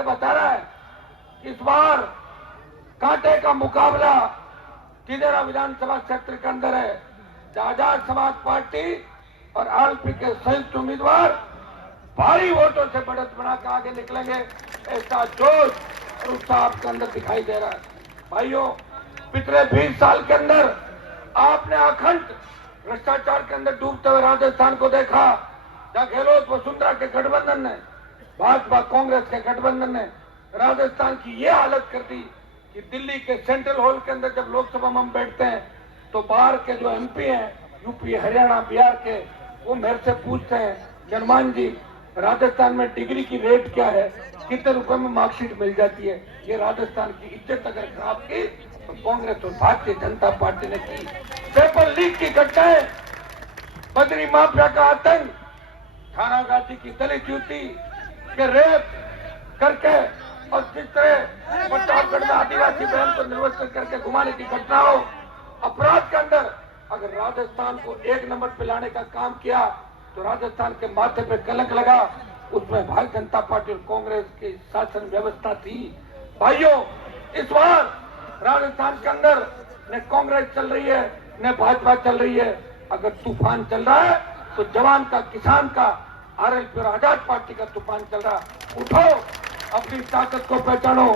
के बता रहा है, इस बार कांटे का मुकाबला तिदेरा विधानसभा क्षेत्र के अंदर है। आजाद समाज पार्टी और आरएलपी के संयुक्त उम्मीदवार भारी वोटों से बढ़त बनाकर आगे निकलेंगे, ऐसा जोश और उत्साह आपके अंदर दिखाई दे रहा है। भाइयों, पिछले 20 साल के अंदर आपने अखंड भ्रष्टाचार के अंदर डूबते हुए राजस्थान को देखा, जहां गहलोत वसुंधरा के गठबंधन ने, भाजपा कांग्रेस के गठबंधन ने राजस्थान की ये हालत कर दी कि दिल्ली के सेंट्रल हॉल के अंदर जब लोकसभा में हम बैठते हैं तो बाहर के जो एमपी हैं, यूपी, हरियाणा, बिहार के, वो मेरे से पूछते हैं कि हनुमान जी, राजस्थान में डिग्री की रेट क्या है, कितने रुपए में मार्कशीट मिल जाती है। ये राजस्थान की इज्जत अगर खराब की तो कांग्रेस और भारतीय जनता पार्टी ने की। पेपर लीक की घटनाएं, बद्री माफिया का आतंक, थानागाची की दलित युवती के रेप करके और जिस तरह प्रतापगढ़ में आदिवासी बहन को निर्वस्त्र करके घुमाने की घटनाओं, अपराध के अंदर अगर राजस्थान को 1 नंबर पे लाने का काम किया तो राजस्थान के माथे पे कलंक लगा। उसमें भारतीय जनता पार्टी और कांग्रेस की शासन व्यवस्था थी। भाइयों, इस बार राजस्थान के अंदर न कांग्रेस चल रही है न भाजपा चल रही है। अगर तूफान चल रहा है तो जवान का, किसान का, आरएलपी और आजाद पार्टी का तूफान चल रहा। उठो, अपनी ताकत को पहचानो।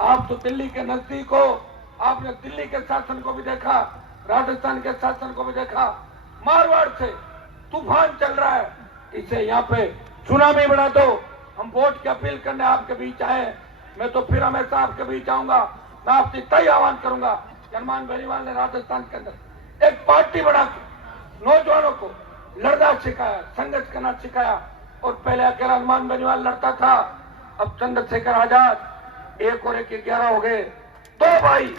आप तो दिल्ली के नजदीक हो, आपने दिल्ली के शासन को भी देखा, राजस्थान के शासन को भी देखा। मारवाड़ से तूफान चल रहा है, इसे यहाँ पे सुनामी बना दो। हम वोट की अपील करने आपके बीच आए, मैं तो फिर हमेशा आपके बीच आऊंगा। मैं आपसे तय आह्वान करूंगा, हनुमान बेनीवाल ने राजस्थान के अंदर एक पार्टी बना के नौजवानों को लड़ना सिखाया, संघर्ष करना सिखाया। और पहले अकेला हनुमान बेनीवाल लड़ता था, अब चंद्रशेखर आजाद 1 और 1 11 हो गए। 2 भाई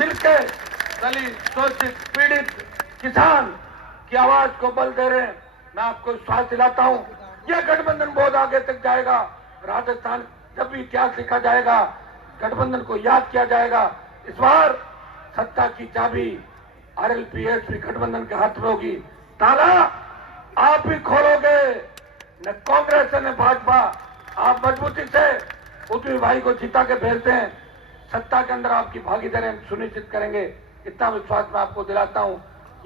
मिलकर दलित, शोषित, पीड़ित किसान की आवाज को बल दे रहे हैं। मैं आपको विश्वास दिलाता हूं, यह गठबंधन बहुत आगे तक जाएगा। राजस्थान जब भी इतिहास लिखा जाएगा, गठबंधन को याद किया जाएगा। इस बार सत्ता की चाबी आरएलपी एसपी गठबंधन के हाथ में होगी। ताला आप ही खोलोगे, न कांग्रेस न भाजपा। आप मजबूती से उद्धव भाई को जिता के भेजते हैं, सत्ता के अंदर आपकी भागीदारी हम सुनिश्चित करेंगे, इतना विश्वास मैं आपको दिलाता हूं।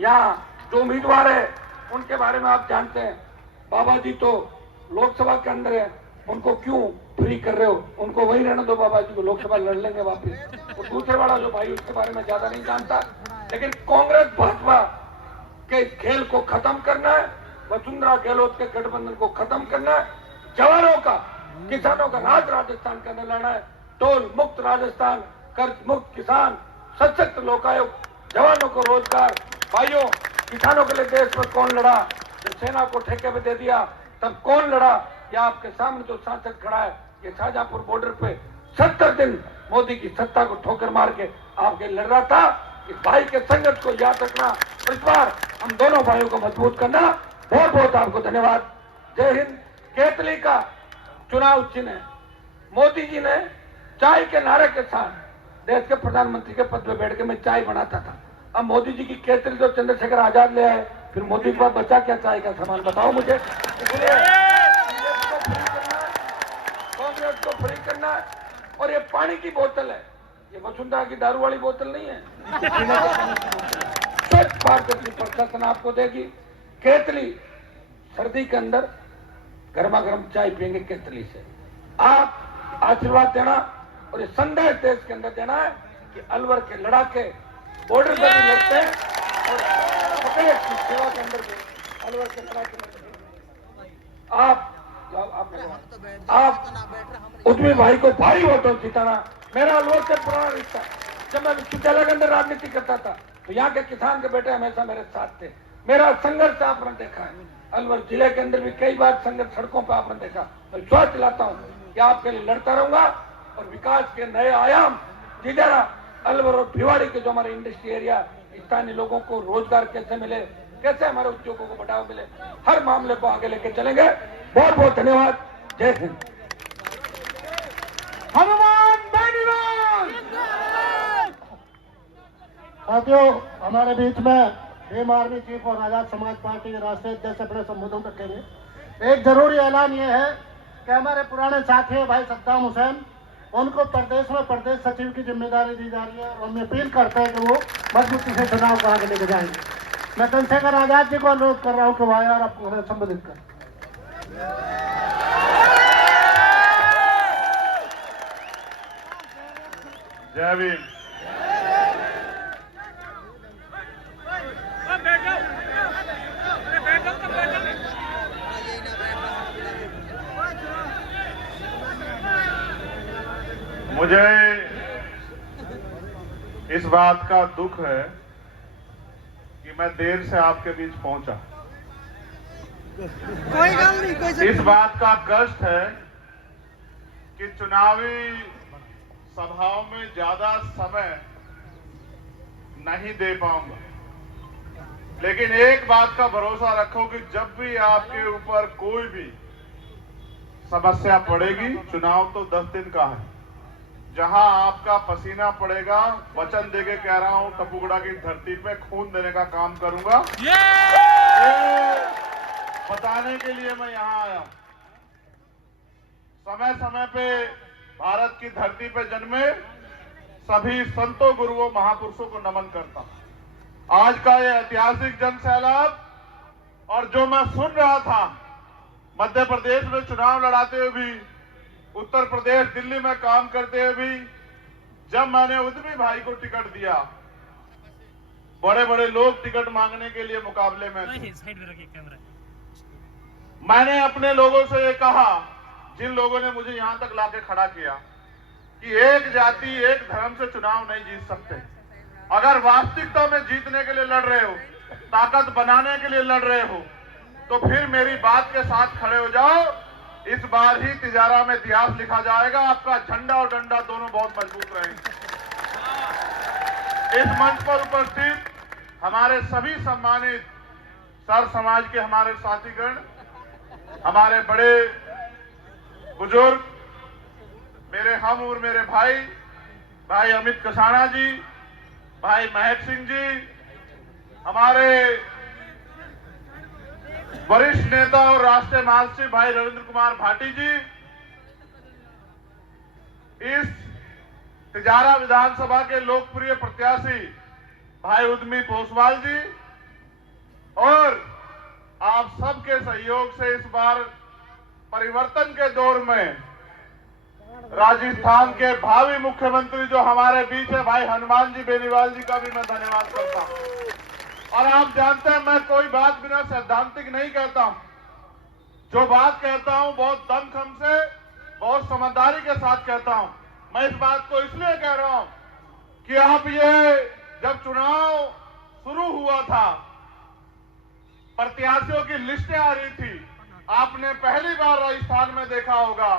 यहाँ जो उम्मीदवार है उनके बारे में आप जानते हैं। बाबा जी तो लोकसभा के अंदर है, उनको क्यों फ्री कर रहे हो? उनको वही रहने दो, बाबा जी को लोकसभा लड़ लेंगे वापिस। और दूसरे वाला जो भाई, उसके बारे में ज्यादा नहीं जानता, लेकिन कांग्रेस भाजपा के खेल को खत्म करना है, वसुंधरा गहलोत के गठबंधन को खत्म करना है, जवानों का, किसानों का राज राजस्थान के अंदर लाना है। टोल मुक्त राजस्थान, कर्ज मुक्त किसान, सशक्त लोकायुक्त, जवानों को रोजगार। भाइयों, किसानों के लिए देश में कौन लड़ा? जब सेना को ठेके पे दे दिया तब कौन लड़ा? या आपके सामने जो सांसद खड़ा है, ये शाहजहांपुर बॉर्डर पे 70 दिन मोदी की सत्ता को ठोकर मार के आपके लड़ रहा था। इस भाई के संघर्ष को याद रखना, इस बार हम दोनों भाइयों को मजबूत करना। बहुत बहुत आपको धन्यवाद। जय हिंद। केतली का चुनाव चिन्ह है। मोदी जी ने चाय के नारे के साथ देश के प्रधानमंत्री के पद पर बैठ के मैं चाय बनाता था। अब मोदी जी की केतली तो चंद्रशेखर आजाद ले आए, फिर मोदी के पास बचा क्या चाय का सामान, बताओ मुझे। इसलिए कांग्रेस को फ्री करना है। और ये पानी की बोतल है, ये वसुंधरा की दारू वाली बोतल नहीं है। स्वच्छ भारत की प्रशासन आपको देगी। केतली सर्दी के अंदर गर्मा गर्म चाय पियेंगे केतली से। आप आशीर्वाद देना और ये संदेश देश के अंदर देना है कि अलवर के लड़ाके बॉर्डर पर भी लड़ते हैं और देश की सेवा के अंदर भी अलवर के लड़ाके लड़ते हैं। आप उद्धव भाई को भारी वोटों जिताना। मेरा अलवर से पुराना रिश्ता, जब मैं विश्वविद्यालय के अंदर राजनीति करता था तो यहाँ के किसान के बेटे हमेशा मेरे साथ थे। मेरा संघर्ष आपने देखा है, अलवर जिले के अंदर भी कई बार संघर्ष सड़कों पर आपने देखा। मैं विश्वास दिलाता हूँ कि आपके लिए लड़ता रहूंगा और विकास के नए आयाम जिधर अलवर और भिवाड़ी के जो हमारे इंडस्ट्री एरिया, स्थानीय लोगों को रोजगार कैसे मिले, कैसे हमारे उद्योगों को बढ़ावा मिले, हर मामले को आगे लेके चलेंगे। बहुत बहुत धन्यवाद। जय हिंद। हनुमान बेनीवाल। साथियों, हमारे बीच में भीम आर्मी चीफ और आजाद समाज पार्टी के राष्ट्रीय अध्यक्ष अपने संबोधन रखेंगे। एक जरूरी ऐलान यह है कि हमारे पुराने साथी है भाई सद्दाम हुसैन, उनको प्रदेश में प्रदेश सचिव की जिम्मेदारी दी जा रही है और हम अपील करते हैं कि वो मजबूती से चुनाव को आगे लेके जाएंगे। मैं चंद्रशेखर आजाद जी को अनुरोध कर रहा हूँ कि वो आए और आपको हमें संबोधित करें। जय भीम। मुझे इस बात का दुख है कि मैं देर से आपके बीच पहुंचा। कोई गल नहीं, कोई इस बात का कष्ट है कि चुनावी सभाओं में ज्यादा समय नहीं दे पाऊंगा, लेकिन एक बात का भरोसा रखो कि जब भी आपके ऊपर कोई भी समस्या पड़ेगी, चुनाव तो 10 दिन का है, जहां आपका पसीना पड़ेगा, वचन देके कह रहा हूं, टपुगड़ा की धरती पे खून देने का काम करूंगा। ये बताने के लिए मैं यहां आया। समय समय पे भारत की धरती पे जन्मे सभी संतों, गुरुओं, महापुरुषों को नमन करता हूं। आज का ये ऐतिहासिक जन सैलाब और जो मैं सुन रहा था मध्य प्रदेश में चुनाव लड़ाते हुए भी, उत्तर प्रदेश दिल्ली में काम करते हुए भी, जब मैंने उद्यमी भाई को टिकट दिया, बड़े बड़े लोग टिकट मांगने के लिए मुकाबले में थे। मैंने अपने लोगों से ये कहा, जिन लोगों ने मुझे यहां तक लाके खड़ा किया, कि एक जाति एक धर्म से चुनाव नहीं जीत सकते। अगर वास्तविकता में जीतने के लिए लड़ रहे हो, ताकत बनाने के लिए लड़ रहे हो, तो फिर मेरी बात के साथ खड़े हो जाओ। इस बार ही तिजारा में इतिहास लिखा जाएगा, आपका झंडा और डंडा दोनों बहुत मजबूत रहेंगे। इस मंच पर उपस्थित हमारे सभी सम्मानित सर समाज के हमारे साथीगण, हमारे बड़े बुजुर्ग, मेरे हम और मेरे भाई अमित कसाना जी, भाई महक सिंह जी, हमारे वरिष्ठ नेता और राष्ट्रीय महासचिव भाई रविंद्र कुमार भाटी जी, इस तिजारा विधानसभा के लोकप्रिय प्रत्याशी भाई उद्यमी पोसवाल जी, और आप सबके सहयोग से इस बार परिवर्तन के दौर में राजस्थान के भावी मुख्यमंत्री जो हमारे बीच है भाई हनुमान जी बेनीवाल जी का भी मैं धन्यवाद करता हूं। और आप जानते हैं, मैं कोई बात बिना सैद्धांतिक नहीं कहता हूं। जो बात कहता हूं बहुत दमखम से, बहुत समझदारी के साथ कहता हूं। मैं इस बात को इसलिए कह रहा हूं कि आप ये जब चुनाव शुरू हुआ था, प्रत्याशियों की लिस्टें आ रही थी, आपने पहली बार राजस्थान में देखा होगा,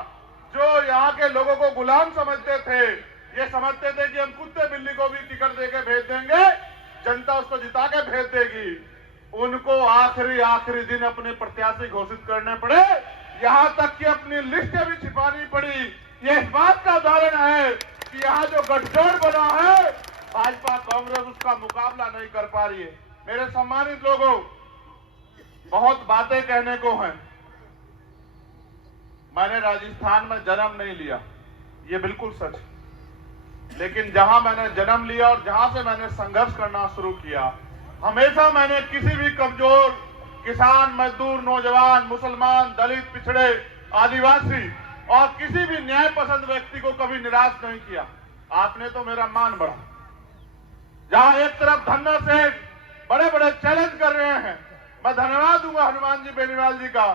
जो यहाँ के लोगों को गुलाम समझते थे, ये समझते थे कि हम कुत्ते बिल्ली को भी टिकट देके भेज देंगे, जनता उसको जिता के भेज देगी, उनको आखिरी दिन अपने प्रत्याशी घोषित करने पड़े, यहां तक कि अपनी लिस्टें भी छिपानी पड़ी। ये इस बात का उदाहरण है कि यहाँ जो गठजोड़ बना है, भाजपा कांग्रेस उसका मुकाबला नहीं कर पा रही है। मेरे सम्मानित लोगों, बहुत बातें कहने को हैं। मैंने राजस्थान में जन्म नहीं लिया, ये बिल्कुल सच है, लेकिन जहां मैंने जन्म लिया और जहां से मैंने संघर्ष करना शुरू किया, हमेशा मैंने किसी भी कमजोर किसान, मजदूर, नौजवान, मुसलमान, दलित, पिछड़े, आदिवासी और किसी भी न्याय पसंद व्यक्ति को कभी निराश नहीं किया। आपने तो मेरा मान बढ़ा। जहां एक तरफ धन्ना से बड़े बड़े चैलेंज कर रहे हैं, मैं धन्यवाद दूंगा हनुमान जी बेनीवाल जी का।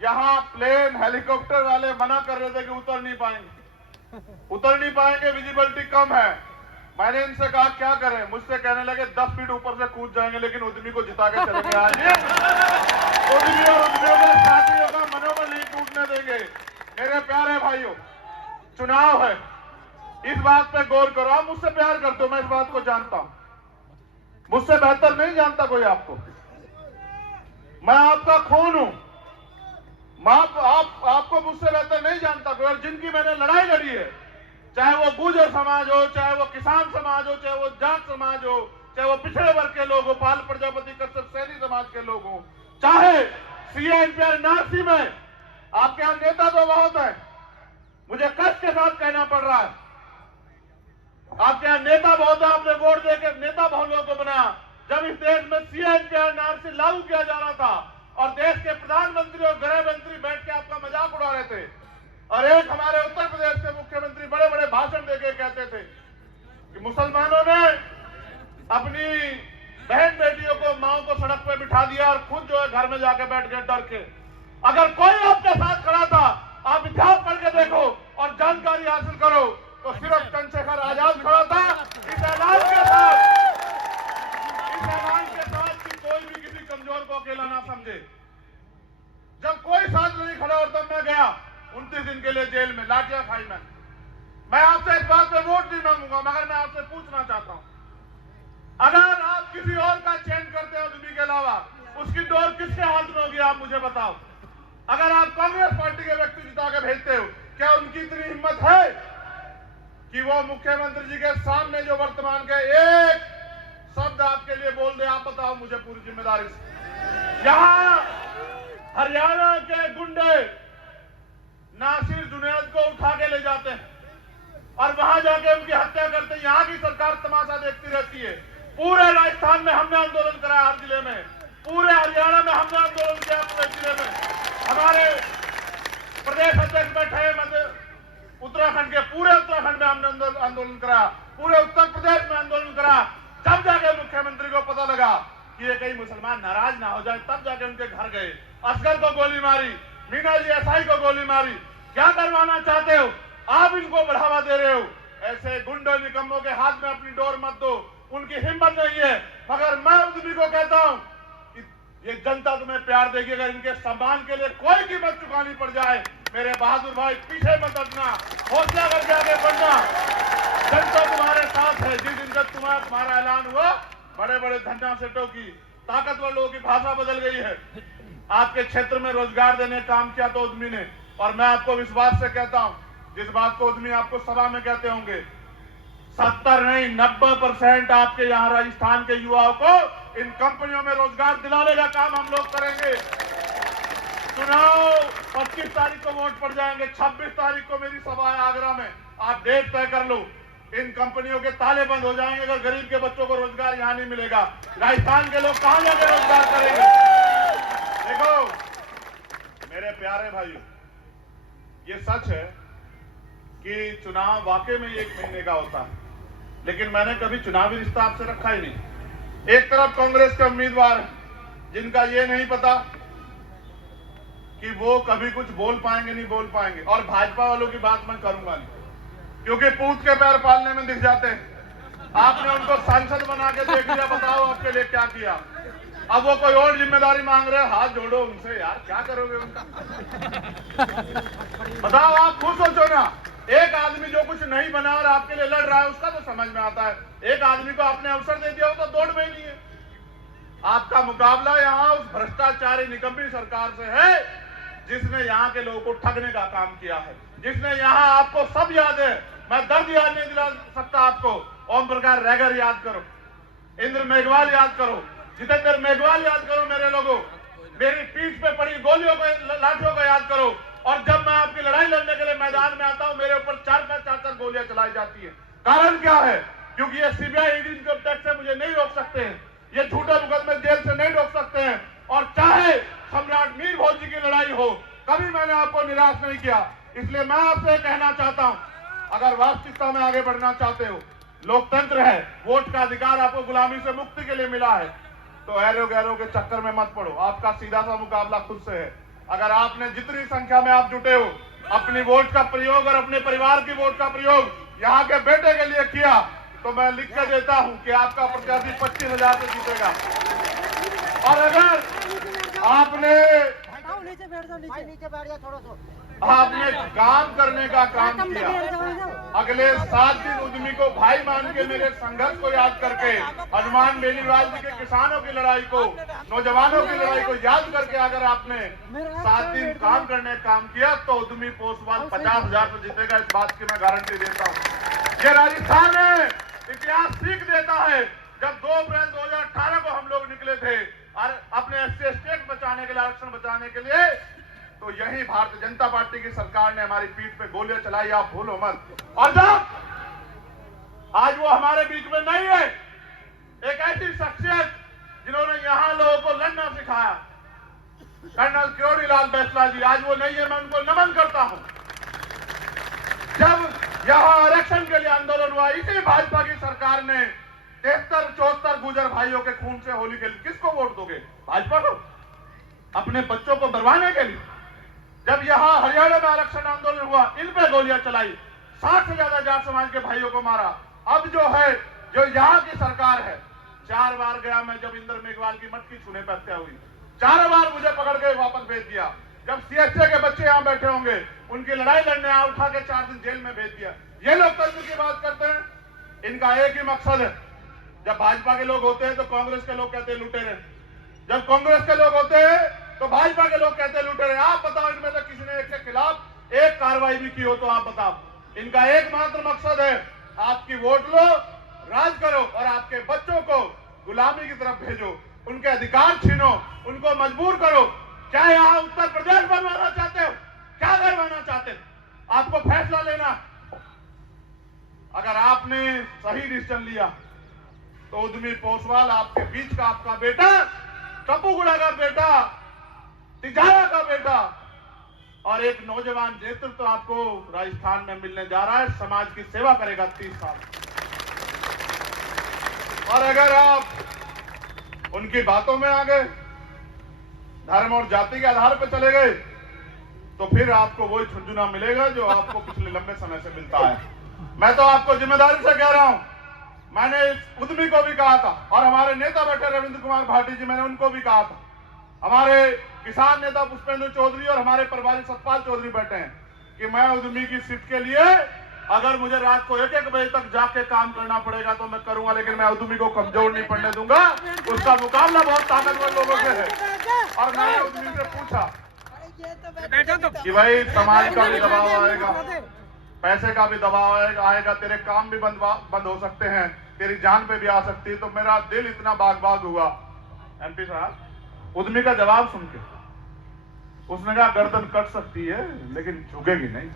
यहां प्लेन, हेलीकॉप्टर वाले मना कर रहे थे कि उतर नहीं पाएंगे, विजिबिलिटी कम है। मैंने इनसे कहा क्या करें, मुझसे कहने लगे 10 फीट ऊपर से कूद जाएंगे, लेकिन उद्यमी को जिता के चलेंगे। आज उद्यमी और उद्यमियों के साथियों का मनोबल नहीं टूटने देंगे। मेरे प्यारे भाइयों, चुनाव है, इस बात पे गौर करो। आप मुझसे प्यार करते हो, मैं इस बात को जानता हूं, मुझसे बेहतर नहीं जानता कोई आपको। मैं आपका खून हूं, आपको मुझसे बेहतर नहीं जानता कोई। और जिनकी मैंने लड़ाई लड़ी है, चाहे वो गुर्जर समाज हो, चाहे वो किसान समाज हो, चाहे वो जाट समाज हो, चाहे वो पिछड़े वर्ग के लोग हो, पाल प्रजापति कश्यप सैनी समाज के लोग हो, चाहे CA NPR NRC में आपके यहां नेता तो बहुत है, मुझे कष्ट के साथ कहना पड़ रहा है। आपके यहां नेता बहुत है, आपने वोट देकर नेता बहुत लोगों को बनाया। जब इस देश में सीएम के नाम से लागू किया जा रहा था और देश के प्रधानमंत्री और गृह मंत्री बैठ के आपका मजाक उड़ा रहे थे, और एक हमारे उत्तर प्रदेश के मुख्यमंत्री बड़े बड़े भाषण देके कहते थे कि मुसलमानों ने अपनी बहन बेटियों को, माओ को सड़क पे बिठा दिया और खुद जो है घर में जाके बैठ गए डर के। अगर कोई आपके साथ खड़ा था, आप इतिहास पढ़ के देखो और जानकारी हासिल करो, तो सिर्फ चंद्रशेखर आजाद खड़ा था इस ऐलान के साथ कि कोई भी किसी कमजोर को अकेला ना समझे। जब कोई साथ नहीं खड़ा और तब मैं गया 29 दिन के लिए जेल में, लाठियां खाई मैं आपसे इस बात पे वोट नहीं मांगूंगा, मगर मैं आपसे पूछना चाहता हूं, अगर आप किसी और का चयन करते हो उद्यमी के अलावा, उसकी डोर किसके हाथ में होगी आप मुझे बताओ। अगर आप कांग्रेस पार्टी के व्यक्ति जिता के भेजते हो, क्या उनकी इतनी हिम्मत है कि वो मुख्यमंत्री जी के सामने जो वर्तमान के एक शब्द आपके लिए बोल दे? आप बताओ मुझे पूरी जिम्मेदारी से। यहां हरियाणा के गुंडे नासिर जुनैद को उठा के ले जाते हैं और वहां जाके उनकी हत्या करते हैं। यहां की सरकार तमाशा देखती रहती है। पूरे राजस्थान में हमने आंदोलन कराया, हर जिले में, पूरे हरियाणा में हमने आंदोलन किया, पूरे जिले में हमारे प्रदेश अध्यक्ष बैठे हैं उत्तराखंड के, पूरे उत्तराखंड में हमने आंदोलन कराया, पूरे उत्तर प्रदेश में आंदोलन कराया। जब जाके मुख्यमंत्री को पता लगा कि ये कहीं मुसलमान नाराज ना हो जाए, तब जाके उनके घर गए, असगर को गोली मारी, मीना जी एसआई को गोली मारी। क्या करवाना चाहते हो आप? इनको बढ़ावा दे रहे हो। ऐसे गुंडों निकम्मों के हाथ में अपनी डोर मत दो, उनकी हिम्मत नहीं है। मगर मैं उद्यमी को कहता हूं कि ये जनता तुम्हें प्यार देगी। अगर इनके सम्मान के लिए कोई कीमत चुकानी पड़ जाए, मेरे बहादुर भाई पीछे मत हटना, हौसला करके आगे बढ़ना। जनता तुम्हारे साथ है। जिस दिन तक तुम्हारा ऐलान हुआ, बड़े बड़े धन्ना सेठों की, ताकतवर लोगों की भाषा बदल गई है। आपके क्षेत्र में रोजगार देने काम किया तो उद्यमी ने, और मैं आपको विश्वास से कहता हूं, जिस बात को उद्यमी आपको सभा में कहते होंगे, 70 नहीं 90% आपके यहाँ राजस्थान के युवाओं को इन कंपनियों में रोजगार दिलाने का काम हम लोग करेंगे। चुनाव 25 तारीख को वोट पड़ जाएंगे, 26 तारीख को मेरी सभा है आगरा में, आप डेट तय कर लो। इन कंपनियों के ताले बंद हो जाएंगे अगर गरीब के बच्चों को रोजगार यहाँ नहीं मिलेगा। राजस्थान के लोग कहां जाके रोजगार करेंगे? देखो मेरे प्यारे भाइयों, ये सच है कि चुनाव वाकई में 1 महीने का होता है, लेकिन मैंने कभी चुनावी रिश्ता आपसे रखा ही नहीं। एक तरफ कांग्रेस के उम्मीदवार हैं जिनका ये नहीं पता कि वो कभी कुछ बोल पाएंगे नहीं बोल पाएंगे, और भाजपा वालों की बात मैं करूंगा नहीं, क्योंकि पूत के पैर पालने में दिख जाते हैं। आपने उनको सांसद बना के देख लिया, बताओ आपके लिए क्या किया। अब वो कोई और जिम्मेदारी मांग रहे हैं, हाथ जोड़ो उनसे यार, क्या करोगे उनका? बताओ, आप खुद सोचो ना। एक आदमी जो कुछ नहीं बना और आपके लिए लड़ रहा है, उसका तो समझ में आता है। एक आदमी को आपने अवसर दे दिया हो तो दौड़ में ही नहीं है। आपका मुकाबला यहाँ उस भ्रष्टाचारी निकम्मी सरकार से है जिसने यहाँ के लोगों को ठगने का काम किया है, जिसने यहाँ आपको सब याद है। मैं दर्द याद नहीं दिला सकता आपको। ओम प्रकाश रैगर याद करो, इंद्र मेघवाल याद करो, जितेंद्र मेघवाल याद करो, मेरे लोगों, मेरी पीठ पे पड़ी गोलियों को, लाठियों को याद करो। और जब मैं आपकी लड़ाई लड़ने के लिए मैदान में आता हूं, मेरे ऊपर 4 गोलियां चलाई जाती है। कारण क्या है? क्योंकि ये सीबीआई ईडी इनकम टैक्स से मुझे नहीं रोक सकते हैं, ये झूठे मुकदमे जेल से नहीं रोक सकते हैं। और चाहे सम्राट मीर भोज जी की लड़ाई हो, कभी मैंने आपको निराश नहीं किया। इसलिए मैं आपसे कहना चाहता हूं, अगर वास्तविकता में आगे बढ़ना चाहते हो, लोकतंत्र है, वोट का अधिकार आपको गुलामी से मुक्ति के लिए मिला है, तो ऐरो गैरो के चक्कर में मत पड़ो। आपका सीधा सा मुकाबला खुद से है। अगर आपने जितनी संख्या में आप जुटे हो, अपनी वोट का प्रयोग और अपने परिवार की वोट का प्रयोग यहाँ के बेटे के लिए किया, तो मैं लिख के देता हूं कि आपका प्रत्याशी 25,000 से जीतेगा। और अगर आपने आपने काम करने का काम किया, अगले 7 दिन उद्यमी को भाई मान के, मेरे संघर्ष को याद करके, हनुमान बेनीवाल जी के किसानों की लड़ाई को, नौजवानों की लड़ाई को याद करके अगर आपने 7 दिन काम करने का काम किया, तो उद्यमी पोस्ट बाद 50,000 से जीतेगा। इस बात की मैं गारंटी देता हूँ। ये राजस्थान है, इतिहास सीख देता है। जब 2 अप्रैल 2018 को हम लोग निकले थे और अपने SC स्टेट बचाने के लिए, आरक्षण बचाने के लिए, तो यही भारतीय जनता पार्टी की सरकार ने हमारी पीठ पे गोलियां चलाई, आप भूलो मत। और जब आज वो हमारे बीच में नहीं है, एक ऐसी शख्सियत जिन्होंने यहां लोगों को लड़ना सिखाया, कर्नल किरोड़ी लाल बैसला जी, आज वो नहीं है, मैं उनको नमन करता हूं। जब यहां आरक्षण के लिए आंदोलन हुआ, इसी भाजपा की सरकार ने 73-74 गुजर भाइयों के खून से होली खेली। किसको वोट दोगे? भाजपा को? अपने बच्चों को मरवाने के लिए? जब यहां हरियाणा में आरक्षण आंदोलन हुआ, इन पे गोलियां चलाई, 60 से ज्यादा जाट समाज के भाइयों को मारा। अब जो है, जो यहाँ की सरकार है, 4 बार गया मैं, जब इंदर मेघवाल की मटकी छूने पर हत्या हुई, 4 बार मुझे पकड़ के वापस भेज दिया। जब सीएचए के बच्चे यहाँ बैठे होंगे, उनकी लड़ाई लड़ने यहाँ उठा के 4 दिन जेल में भेज दिया। ये लोकतंत्र की बात करते हैं, इनका एक ही मकसद है। जब भाजपा के लोग होते हैं तो कांग्रेस के लोग कहते हैं लुटेरे, जब कांग्रेस के लोग होते हैं तो भाजपा के लोग कहते हैं लुटेरे। आप बताओ, इनमें से किसी ने एक के खिलाफ एक कार्रवाई भी की हो तो आप बताओ। इनका एकमात्र मकसद है, आपकी वोट लो, राज करो और आपके बच्चों को गुलामी की तरफ भेजो, उनके अधिकार छीनो, उनको मजबूर करो। क्या यहाँ उत्तर प्रदेश बनवाना चाहते हो? क्या करवाना चाहते हो? आपको फैसला लेना। अगर आपने सही डिसीजन लिया तो उद्यमी पोसवाल आपके बीच का आपका बेटा, टप्पूगुड़ा का बेटा, तिजारा का बेटा और एक नौजवान नेतृत्व आपको राजस्थान में मिलने जा रहा है। समाज की सेवा करेगा 30 साल। और अगर आप उनकी बातों में आ गए, धर्म और जाति के आधार पर चले गए, तो फिर आपको वही झुंझुना मिलेगा जो आपको पिछले लंबे समय से मिलता है। मैं तो आपको जिम्मेदारी से कह रहा हूं, मैंने इस उद्यमी को भी कहा था और हमारे नेता बैठे रविंद्र कुमार भाटी जी, मैंने उनको भी कहा था, हमारे किसान नेता पुष्पेंद्र चौधरी और हमारे प्रभारी सतपाल चौधरी बैठे हैं, कि मैं उद्यमी की सीट के लिए अगर मुझे रात को 1-1 बजे तक जाके काम करना पड़ेगा तो मैं करूंगा, लेकिन मैं उद्यमी को कमजोर नहीं पड़ने दूंगा। उसका मुकाबला बहुत ताकतवर लोगों से है। और मैंने उद्यमी से पूछा कि भाई समाज का भी दबाव आएगा, पैसे का भी दबाव आएगा, तेरे काम भी बंद हो सकते हैं, तेरी जान पे भी आ सकती है। तो मेरा दिल इतना बाग-बाग हुआ एमपी साहब उद्यमी का जवाब सुन के। उसने कहा गर्दन कट सकती है लेकिन झुकेगी नहीं।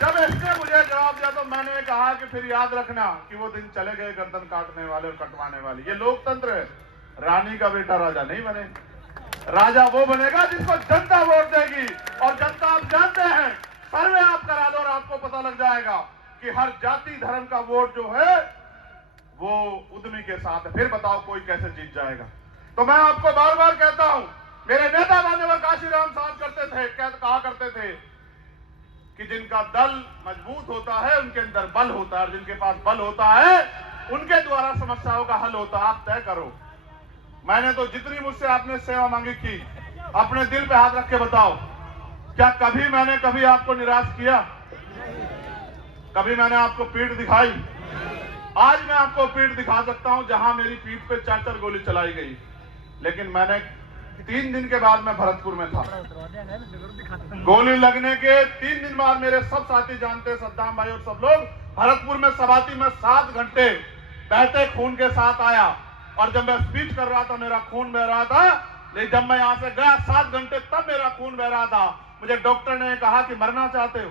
जब इसने मुझे जवाब दिया तो मैंने कहा कि फिर याद रखना कि वो दिन चले गए गर्दन काटने वाले और कटवाने वाले। ये लोकतंत्र है, रानी का बेटा राजा नहीं बने। राजा वो बनेगा जिसको जनता वोट देगी। और जनता, आप जानते हैं, सर्वे आप करा लो और आपको पता लग जाएगा कि हर जाति धर्म का वोट जो है वो उद्यमी के साथ है। फिर बताओ कोई कैसे जीत जाएगा? तो मैं आपको बार बार कहता हूं, मेरे नेता मान्यवर काशीराम साहब कहा करते थे कि जिनका दल मजबूत होता है उनके अंदर बल होता है, और जिनके पास बल होता है उनके द्वारा समस्याओं का हल होता है। आप तय करो। मैंने तो जितनी मुझसे आपने सेवा मांगी की, अपने दिल पे हाथ रख के बताओ, क्या कभी मैंने कभी आपको निराश किया? कभी मैंने आपको पीठ दिखाई? आज मैं आपको पीठ दिखा सकता हूं जहां मेरी पीठ पे 4-4 गोली चलाई गई, लेकिन मैंने 3 दिन के बाद मैं भरतपुर में था। गोली लगने के 3 दिन बाद मेरे सब साथी जानते, सद्दाम भाई और सब लोग, भरतपुर में सभाती में 7 घंटे बहते खून के साथ आया। और जब मैं स्पीच कर रहा था मेरा खून बह रहा था, लेकिन जब मैं यहां से गया 7 घंटे तब मेरा खून बह रहा था। मुझे डॉक्टर ने कहा कि मरना चाहते हो?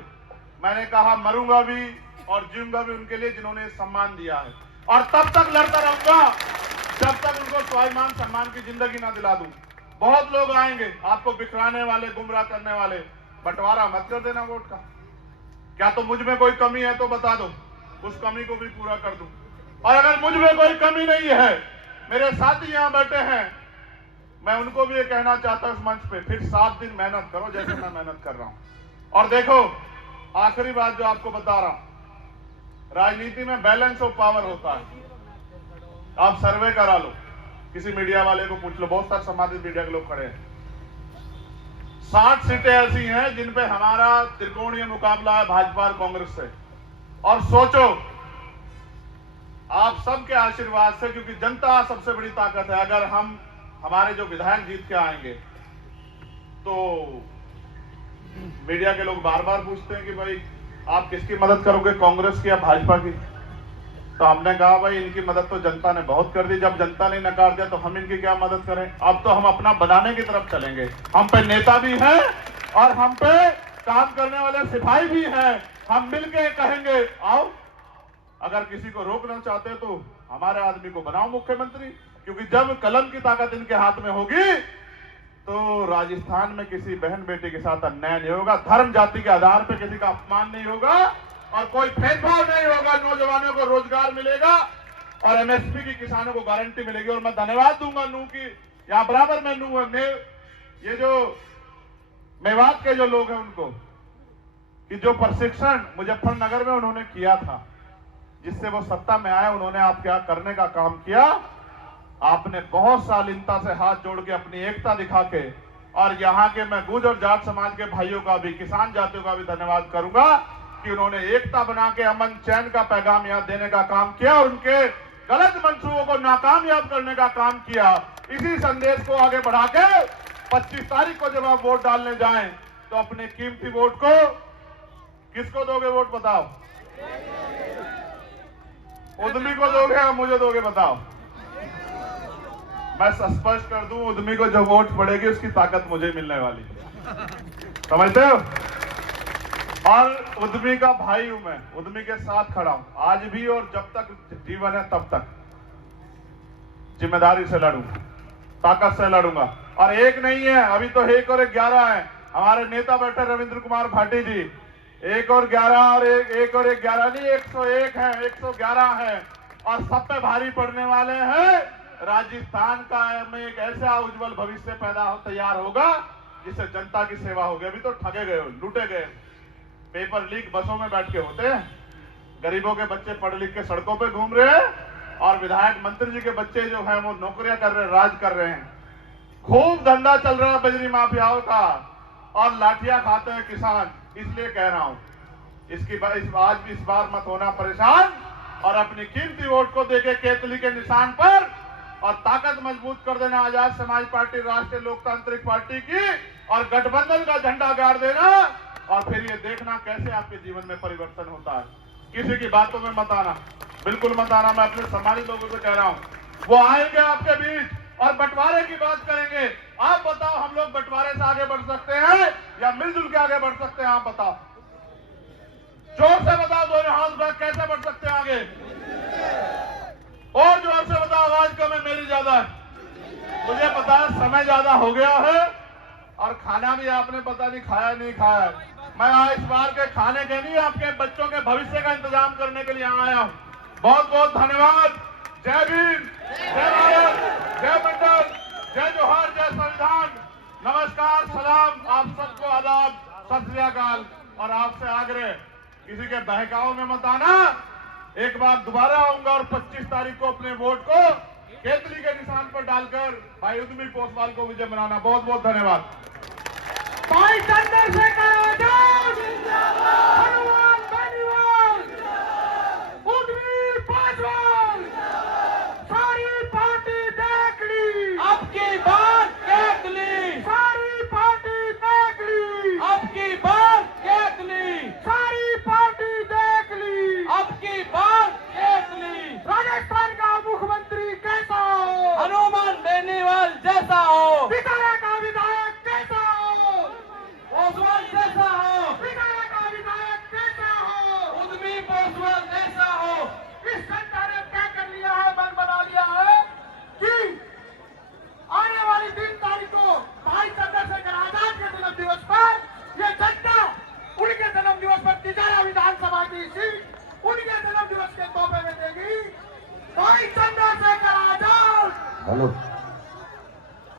मैंने कहा मरूंगा भी और जीऊंगा भी उनके लिए जिन्होंने सम्मान दिया है, और तब तक लड़ता रहूंगा जब तक उनको स्वाभिमान सम्मान की जिंदगी ना दिला दूं। बहुत लोग आएंगे आपको बिखराने वाले, गुमराह करने वाले, बंटवारा मत कर देना वोट का। क्या तो मुझ में कोई कमी है तो बता दो, उस कमी को भी पूरा कर दूं। और अगर मुझ में कोई कमी नहीं है, मेरे साथी यहां बैठे हैं, मैं उनको भी ये कहना चाहता हूं इस मंच पे, फिर 7 दिन मेहनत करो जैसे मैं मेहनत कर रहा हूं। और देखो, आखिरी बात जो आपको बता रहा हूं, राजनीति में बैलेंस ऑफ पावर होता है। आप सर्वे करा लो, किसी मीडिया वाले को पूछ लो, बहुत सारे संबंधित मीडिया के लोग खड़े हैं। 60 सीटें ऐसी हैं जिन पे हमारा त्रिकोणीय मुकाबला है भाजपा और कांग्रेस से। और सोचो, आप सबके आशीर्वाद से, क्योंकि जनता सबसे बड़ी ताकत है, अगर हमारे जो विधायक जीत के आएंगे तो मीडिया के लोग बार बार पूछते हैं कि भाई आप किसकी मदद करोगे, कांग्रेस की या भाजपा की? तो हमने कहा भाई इनकी मदद तो जनता ने बहुत कर दी, जब जनता ने नकार दिया तो हम इनकी क्या मदद करें। अब तो हम अपना बनाने की तरफ चलेंगे। हम पे नेता भी हैं और हम पे काम करने वाले सिपाही भी हैं। हम मिलके कहेंगे आओ, अगर किसी को रोकना चाहते तो हमारे आदमी को बनाओ मुख्यमंत्री, क्योंकि जब कलम की ताकत इनके हाथ में होगी तो राजस्थान में किसी बहन बेटी के साथ अन्याय नहीं होगा, धर्म जाति के आधार पर किसी का अपमान नहीं होगा और कोई भेदभाव नहीं होगा। नौजवानों को रोजगार मिलेगा और एमएसपी की किसानों को गारंटी मिलेगी। और मैं धन्यवाद दूंगा नू की, यहाँ बराबर में नू है, ये जो मेवात के जो लोग हैं उनको, कि जो प्रशिक्षण मुजफ्फरनगर में उन्होंने किया था, जिससे वो सत्ता में आए, उन्होंने आप क्या करने का काम किया। आपने बहुत शालीनता से हाथ जोड़ के अपनी एकता दिखा के, और यहाँ के मैं गुर्जर और जाट समाज के भाइयों का भी, किसान जातियों का भी धन्यवाद करूंगा कि उन्होंने एकता बना के अमन चैन का पैगाम यहाँ देने का काम किया और उनके गलत मंसूबों को नाकामयाब करने का काम किया। इसी संदेश को आगे बढ़ा के 25 तारीख को जब आप वोट डालने जाएं तो अपने कीमती वोट को किसको दोगे? वोट बताओ। उद्यमी को दोगे या मुझे दोगे? बताओ। मैं स्पष्ट कर दूं, उद्यमी को जो वोट पड़ेगी उसकी ताकत मुझे मिलने वाली है, समझते हो? और उद्यमी का भाई हूं मैं, उद्यमी के साथ खड़ा हूं आज भी, और जब तक जीवन है तब तक जिम्मेदारी से लड़ूंगा, ताकत से लड़ूंगा। और एक नहीं है, अभी तो 1 और 11 है। हमारे नेता बैठे रविंद्र कुमार भाटी जी, 1 और 11 और 1 और 11 नहीं, 101 है, 111 है, और सब पे भारी पड़ने वाले हैं। राजस्थान का में एक ऐसा उज्जवल भविष्य तैयार होगा जिससे जनता की सेवा होगी। अभी तो ठगे गए, लूटे गए, पेपर लीक बसों में बैठ के होते हैं, गरीबों के बच्चे पढ़ लिख के सड़कों पे घूम रहे हैं, और विधायक मंत्री जी के बच्चे जो हैं वो नौकरियां कर रहे हैं, राज कर रहे हैं। खूब धंधा चल रहा है बजरी माफियाओं का, और लाठियां खाते हैं किसान। इसलिए कह रहा हूं, आज इस बार मत होना परेशान, और अपनी कीमती वोट को देके केतली के निशान पर और ताकत मजबूत कर देना आजाद समाज पार्टी, राष्ट्रीय लोकतांत्रिक पार्टी की, और गठबंधन का झंडा गाड़ देना, और फिर ये देखना कैसे आपके जीवन में परिवर्तन होता है। किसी की बातों में मत आना, बिल्कुल मत आना। मैं अपने सम्मानित लोगों से कह रहा हूं, वो आएंगे आपके बीच और बंटवारे की बात करेंगे। आप बताओ, हम लोग बंटवारे से आगे बढ़ सकते हैं या मिलजुल के आगे बढ़ सकते हैं? आप बताओ, जोर से बताओ, दोनों हाथ में कैसे बढ़ सकते हैं आगे? और जोर से बताओ, आवाज कम है, मेरी ज्यादा है। मुझे पता है समय ज्यादा हो गया है, और खाना भी आपने पता नहीं खाया नहीं खाया। मैं इस बार के खाने के नहीं, आपके बच्चों के भविष्य का इंतजाम करने के लिए यहाँ आया हूँ। बहुत बहुत धन्यवाद। जय भीम, जय भारत, जय मंडल, जय जोहार, जय संविधान। नमस्कार, सलाम, आप सबको आदाब, सत श्री अकाल। और आपसे आग्रह, किसी के बहकाव में मत आना। एक बार दोबारा आऊंगा और 25 तारीख को अपने वोट को केतली के निशान पर डालकर भाई उद्यमी पोसवाल को विजय बनाना। बहुत बहुत धन्यवाद। भाई चंद्रशेखर आजाद जिंदाबाद, हनुमान बेनीवाल जिंदाबाद, उद्यमी पोसवाल जिंदाबाद। सारी पार्टी देख ली, अब की बात देख ली, सारी पार्टी देख ली, अब की बात देख ली, सारी पार्टी देख ली, अब की बात देख ली। राजस्थान का मुख्यमंत्री कैसा हो? हनुमान बेनीवाल जैसा हो। पिथौरा का विधायक कैसा हो? पोसवाल जैसा हो। पिथौरा का विधायक कैसा हो? उद्यमी पोसवाल जैसा हो। इस जनता ने क्या कर लिया है? मन बना लिया है कि आने वाली 3 तारीख को भाई चंद्रशेखर आजाद के जन्म दिवस पर ये जनता उनके जन्म दिवस पर तिजारा विधानसभा की सीट उनके जन्म दिवस के तोहफे में देगी। भाई चंद्रशेखर आजाद। हेलो।